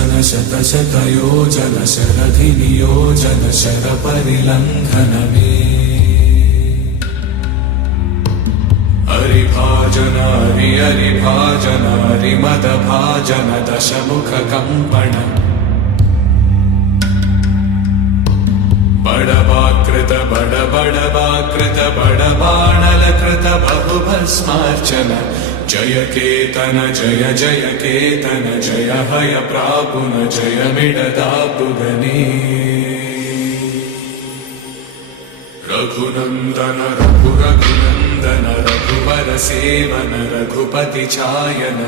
शन शत शतयोजन शरधिनियोजन शर परिलंघन मे हरिभाजन हरिभाजन हरिमद भाजन दशमुख कंपन बड़वाकृत बड़वाकृत बड़बाणलकृत बहुभस्मार्चन जय केतन जय जय केतन जय हय प्रापुन जय मिडदापुगने रघुनंदन रघुनंदन रघुवर सेवन रघुपति छायन